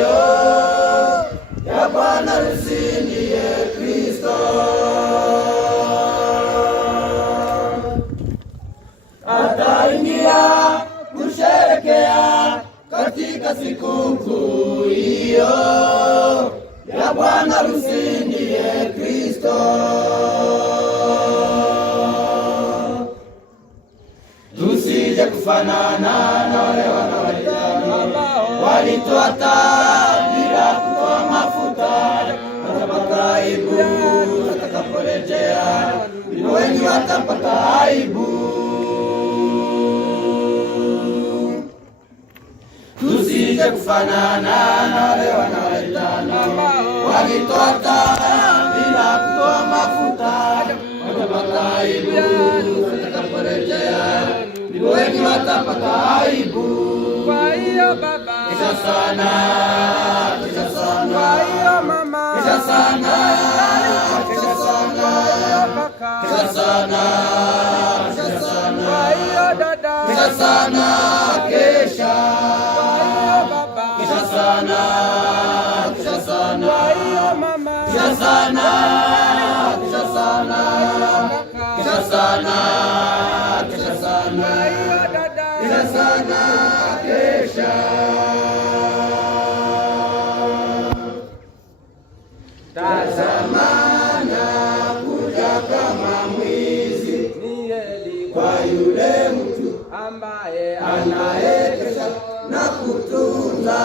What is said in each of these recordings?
hiyo ya bwana harusi ndiye Kristo. Ataingia kusherekea katika sikukuu hiyo ya bwana harusi ndiye Kristo. Tusije kufanana na wale wanaoitana walitoa taa bila kutoa mafuta, watapata aibu watakaporejea, wengi watapata aibu. Tusije kufanana na wale wanaoitana walitoa taa bila kutoa mafuta, watapata aibu watakaporejea, wengi watapata aibu. Kwa hiyo baba, kisha sana, kisha sana. Kwa hiyo mama, kisha sana, kisha sana. kaka, kisha sana, kisha sana. kwa hiyo dada, kisha sana, kesha. kwa hiyo baba, kisha sana, kisha sana. kwa hiyo mama, kisha sana, kisha sana. kaka, kisha sana, kisha sana. kwa hiyo dada, kisha sana, kesha. Tazama nakuja kama mwizi, ni Eli kwa yule mtu ambaye anayekesha na kutunza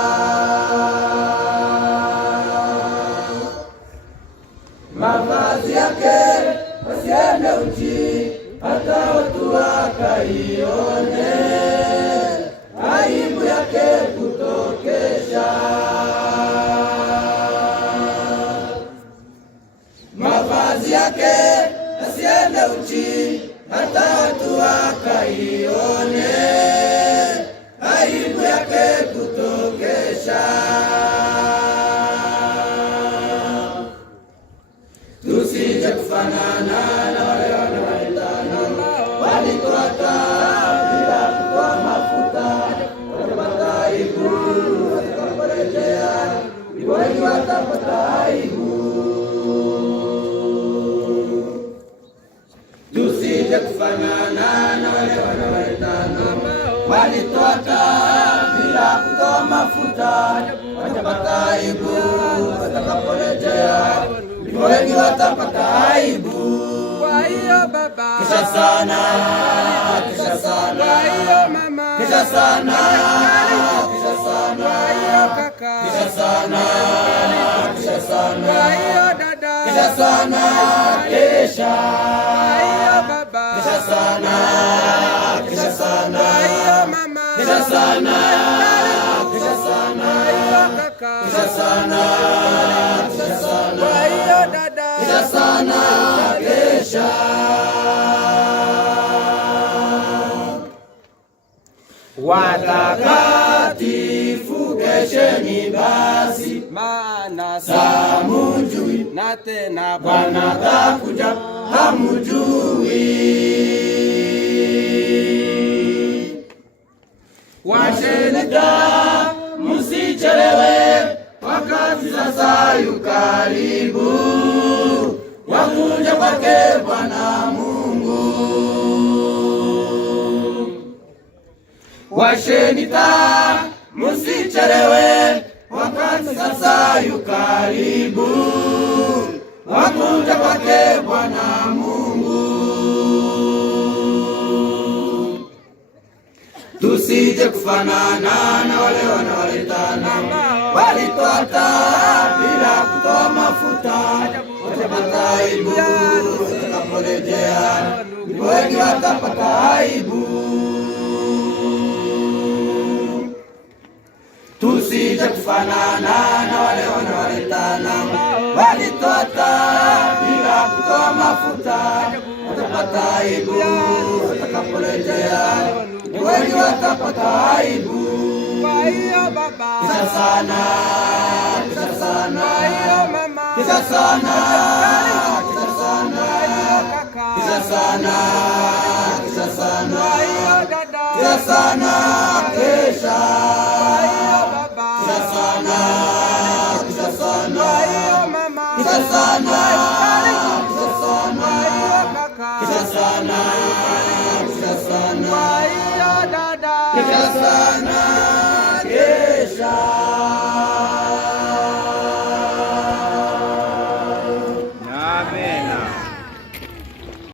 mavazi yake, asiende uchi hata watu wakaione aibu yake kutokesha. Mavazi yake asiende uchi hata watu wakaione aibu yake kutokesha. Tusije kufanana na wale wanaoitana walitoa taa bila kutoa mafuta, watapata aibu watakaporejea, wengi watapata aibu. Tusije kufanana na wale wanaoitana walitoa taa bila kutoa mafuta, watapata aibu watakaporejea, wengi watapata aibu. kwa hiyo baba, Kisha sana, kisha sana. kwa hiyo mama, kisha sana, kisha sana. kwa hiyo kaka, kisha sana, kisha sana. kwa hiyo dada, kisha sana, kesha. kwa hiyo baba, kisha sana, kisha sana. kwa hiyo mama, kisha sana, kisha sana. kwa hiyo kaka, kisha sana, kisha sana. kwa hiyo dada, kisha sana, kesha. Watakatifu kesheni basi, maana hamujui na tena Bwana atakuja, hamujui. Washeni taa msichelewe, wakati sasa yu karibu, wakuja kwake Bwana Mungu. Washeni taa msichelewe, wakati sasa yu karibu, wakuja kwake Bwana Mungu. Tusije kufanana na wale wanaoitana walitoa taa bila kutoa mafuta, watapata aibu watakaporejea, wengi watapata aibu. Tusije kufanana na wale wanaoitana walitoa taa bila kutoa mafuta, watapata aibu watakaporejea, wengi watapata aibu. kwa hiyo baba, Kisha sana, kisha sana. kwa hiyo mama, Kisha sana, kisha sana. kwa hiyo kaka, Kisha sana, kisha sana. kwa hiyo dada, Kisha sana, kesha. kwa hiyo baba, Kisha sana, kisha sana, Kwa hiyo mama, kisha sana, karibu. kisha sana, Kwa hiyo kaka, kisha sana, kisha sana, kwa hiyo dada, kisha sana.